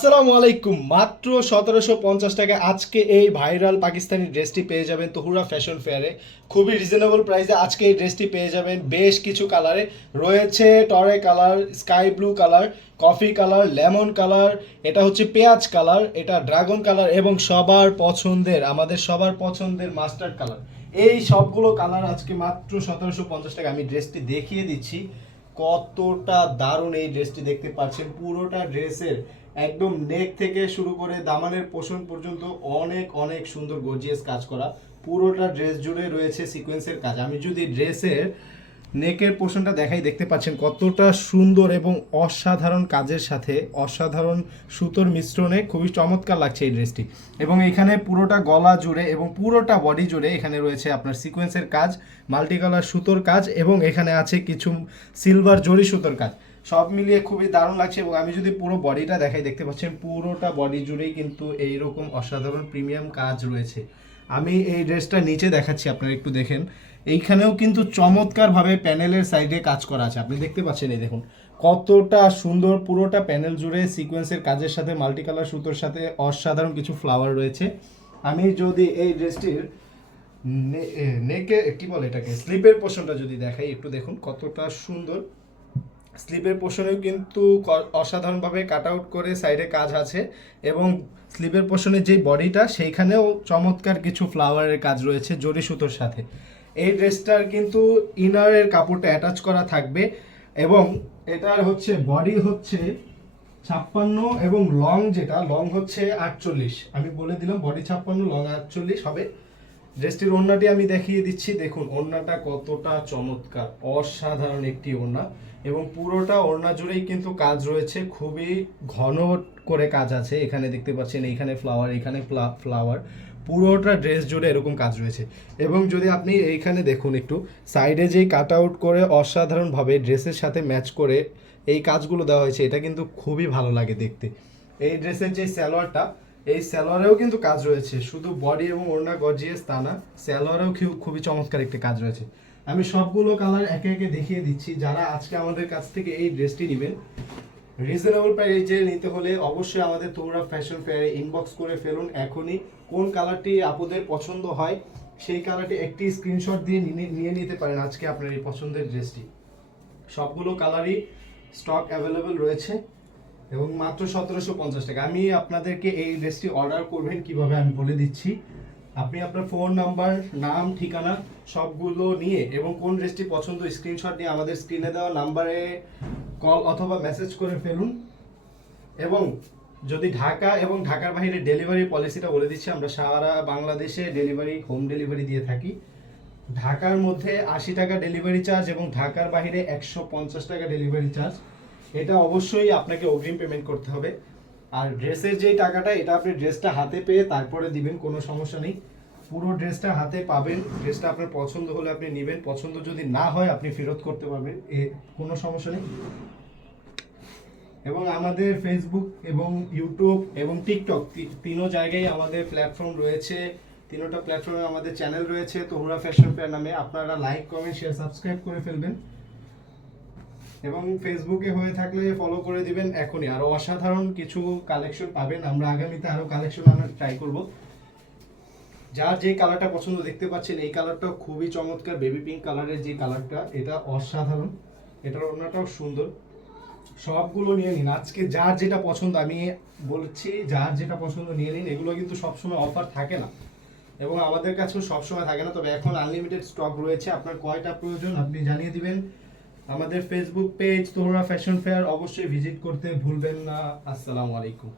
আসসালামু আলাইকুম। মাত্র সতেরোশো পঞ্চাশ টাকা আজকে এই ভাইরাল পাকিস্তানি ড্রেসটি পেয়ে যাবেন তহুরা ফ্যাশন ফেয়ারে। খুবই রিজনেবল প্রাইসে আজকে এই ড্রেসটি পেয়ে যাবেন। বেশ কিছু কালারে রয়েছে টরে colour sky blue colour coffee colour lemon colour এটা হচ্ছে পেঁয়াজ কালার এটা ড্রাগন কালার এবং সবার পছন্দের, আমাদের সবার পছন্দের মাস্টার্ড কালার এই সবগুলো কালার আজকে মাত্র সতেরোশো পঞ্চাশ টাকা আমি ড্রেসটি দেখিয়ে দিচ্ছি। কতটা দারুণ এই ড্রেসটি দেখতে পাচ্ছেন। পুরোটা ড্রেসের একদম নেক থেকে শুরু করে দামানের পোষণ পর্যন্ত অনেক অনেক সুন্দর গর্জিয়াস কাজ করা। পুরোটা ড্রেস জুড়ে রয়েছে সিকোয়েন্সের কাজ। আমি যদি ড্রেসের নেকের পোর্শনটা দেখাই, দেখতে পাচ্ছেন কতটা সুন্দর এবং অসাধারণ কাজের সাথে অসাধারণ সুতোর মিশ্রণে খুবই চমৎকার লাগছে এই ড্রেসটি। এবং এখানে পুরোটা গলা জুড়ে এবং পুরোটা বডি জুড়ে এখানে রয়েছে আপনার সিকোয়েন্সের কাজ মাল্টি কালার সুতোর কাজ এবং এখানে আছে কিছু সিলভার জরি সুতোর কাজ। সব মিলিয়ে খুবই দারুণ লাগছে এবং আমি যদি পুরো বডিটা দেখাই, দেখতে পাচ্ছেন পুরোটা বডি জুড়েই কিন্তু এইরকম অসাধারণ প্রিমিয়াম কাজ রয়েছে। আমি এই ড্রেসটা নিচে দেখাচ্ছি, আপনারা একটু দেখেন। এইখানেও কিন্তু চমৎকারভাবে প্যানেলের সাইডে কাজ করা আছে। আপনি দেখতে পাচ্ছেন এই দেখুন, কতটা সুন্দর পুরোটা প্যানেল জুড়ে সিকোয়েন্সের কাজের সাথে মাল্টি কালার সুতোর সাথে অসাধারণ কিছু ফ্লাওয়ার রয়েছে। আমি যদি এই ড্রেসটির নেকে, কি বলে এটাকে, স্লিপের পোর্শনটা যদি দেখাই, একটু দেখুন কতটা সুন্দর স্লিপের পোর্শনেও কিন্তু অসাধারণভাবে কাট আউট করে সাইডে কাজ আছে এবং স্লিপের পোর্শনের যে বডিটা, সেইখানেও চমৎকার কিছু ফ্লাওয়ারের কাজ রয়েছে জরি সুতোর সাথে। এই ড্রেসটার কিন্তু ইনারের কাপড়টা অ্যাটাচ করা থাকবে এবং এটার হচ্ছে বডি হচ্ছে ছাপ্পান্ন এবং লং যেটা, লং হচ্ছে আটচল্লিশ। আমি বলে দিলাম বডি ছাপ্পান্ন, লং আটচল্লিশ হবে। ড্রেসটির ওড়নাটি আমি দেখিয়ে দিচ্ছি। দেখুন, ওড়নাটা কতটা চমৎকার, অসাধারণ একটি ওড়না এবং পুরোটা ওড়না জুড়েই কিন্তু কাজ রয়েছে। খুবই ঘন করে কাজ আছে। এখানে দেখতে পাচ্ছেন, এইখানে ফ্লাওয়ার এখানে ফ্লাওয়ার পুরোটা ড্রেস জুড়ে এরকম কাজ রয়েছে। এবং যদি আপনি এইখানে দেখুন একটু সাইডে যেই কাট আউট করে অসাধারণভাবে ড্রেসের সাথে ম্যাচ করে এই কাজগুলো দেওয়া হয়েছে, এটা কিন্তু খুবই ভালো লাগে দেখতে। এই ড্রেসের যে স্যালোয়ারটা এই স্যালোয়ারেও কিন্তু কাজ রয়েছে। শুধু বডি এবং ওড়না গর্জিয়াস তা না, স্যালোয়ারেও খুব- খুবই চমৎকার একটি কাজ রয়েছে। আমি সবগুলো কালার একে একে দেখিয়ে দিচ্ছি, যারা আজকে আমাদের কাছ থেকে এই ড্রেসটি নেবেন। রিজনেবল প্রাইসে নিতে হলে অবশ্যই আমাদের তোমরা ফ্যাশন ফেয়ারে ইনবক্স করে ফেলুন এখনই। কোন কালারটি আপুদের পছন্দ হয়, সেই কালারটি একটি স্ক্রিনশট দিয়ে নিয়ে নিতে পারেন আজকে আপনার এই পছন্দের ড্রেসটি সবগুলো কালারই স্টক অ্যাভেলেবেল রয়েছে। এবং মাত্র সতেরোশো পঞ্চাশ টাকা। আমি আপনাদেরকে এই ড্রেসটি অর্ডার করবেন কীভাবে আমি বলে দিচ্ছি। আপনি আপনার ফোন নাম্বার নাম, ঠিকানা সবগুলো নিয়ে এবং কোন ড্রেসটি পছন্দ স্ক্রিনশট নিয়ে আমাদের স্ক্রিনে দেওয়া নাম্বারে কল অথবা মেসেজ করে ফেলুন। এবং যদি ঢাকা এবং ঢাকার বাইরে ডেলিভারি পলিসিটা বলে দিচ্ছি, আমরা সারা বাংলাদেশে ডেলিভারি হোম ডেলিভারি দিয়ে থাকি। ঢাকার মধ্যে আশি টাকা ডেলিভারি চার্জ এবং ঢাকার বাইরে একশো পঞ্চাশ টাকা ডেলিভারি চার্জ এটা অবশ্যই আপনাকে অগ্রিম পেমেন্ট করতে হবে। আর ড্রেসের যেই টাকাটা, এটা আপনি ড্রেসটা হাতে পেয়ে তারপরে দিবেন, কোনো সমস্যা নেই। পুরো ড্রেসটা হাতে পাবেন ড্রেসটা আপনার পছন্দ হলে আপনি নেবেন, পছন্দ যদি না হয় আপনি ফেরত করতে পারবেন, এ কোনো সমস্যা নেই। এবং আমাদের ফেসবুক এবং ইউটিউব এবং টিকটক তি- তিনও জায়গায় আমাদের প্ল্যাটফর্ম রয়েছে। তিনোটা প্ল্যাটফর্মে আমাদের চ্যানেল রয়েছে তোমরা ফ্যাশন ফেয়ার নামে। আপনারা লাইক কমেন্ট শেয়ার সাবস্ক্রাইব করে ফেলবেন। এবং ফেসবুকে হয়ে থাকলে ফলো করে দিবেন এখনই। আরও অসাধারণ কিছু কালেকশন পাবেন। আমরা আগামীতে আরও কালেকশন আনার ট্রাই করব। যার যে কালারটা পছন্দ দেখতে পাচ্ছেন, এই কালারটা খুবই চমৎকার। বেবি পিঙ্ক কালারের যে কালারটা এটা অসাধারণ। এটার ওড়নাটাও সুন্দর। সবগুলো নিয়ে নিন। আজকে যার যেটা পছন্দ, আমি বলছি যার যেটা পছন্দ নিয়ে নিন। এগুলো কিন্তু সবসময় অফার থাকে না। এবং আমাদের কাছেও সবসময় থাকে না। তবে এখন আনলিমিটেড স্টক রয়েছে। আপনার কয়টা প্রয়োজন আপনি জানিয়ে দিবেন। আমাদের ফেসবুক পেজ তোমরা ফ্যাশন ফেয়ার অবশ্যই ভিজিট করতে ভুলবেন না। আসসালামু আলাইকুম।